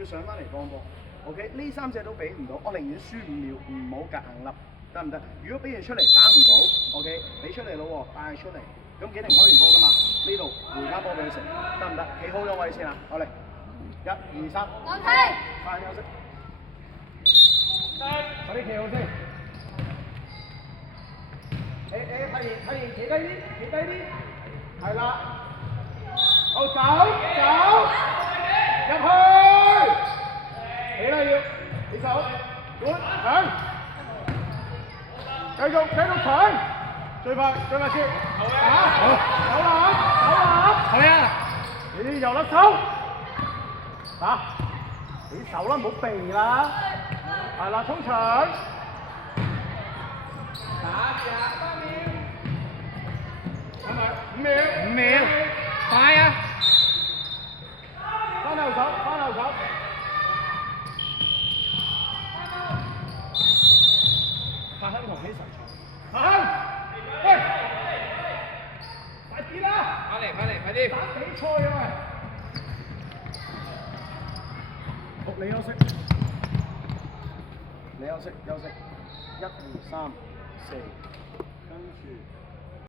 要上翻嚟幫波。OK， 呢3隻都俾唔到，我寧願輸5秒，唔好夾硬笠，得唔得？如果俾嘢出嚟打唔到 ，OK， 俾出嚟咯喎，帶出嚟，咁幾定開完波噶嘛？呢度回家波俾佢食，得唔得？企好咗位先啊，我嚟，1、2、3，快休息，快啲企好先。睇完企低啲，係啦，好走，入去，起啦要，起手，管搶，繼續搶，最快先，打，走啦，係啊，你又甩手，打，起手啦，唔好避啦，係啦，衝搶。5秒，快啊！翻後手，柏亨同希神場，柏亨，喂，快啲啦！快啲！打比賽啊喂！好，你休息，1、2、3、4，跟住。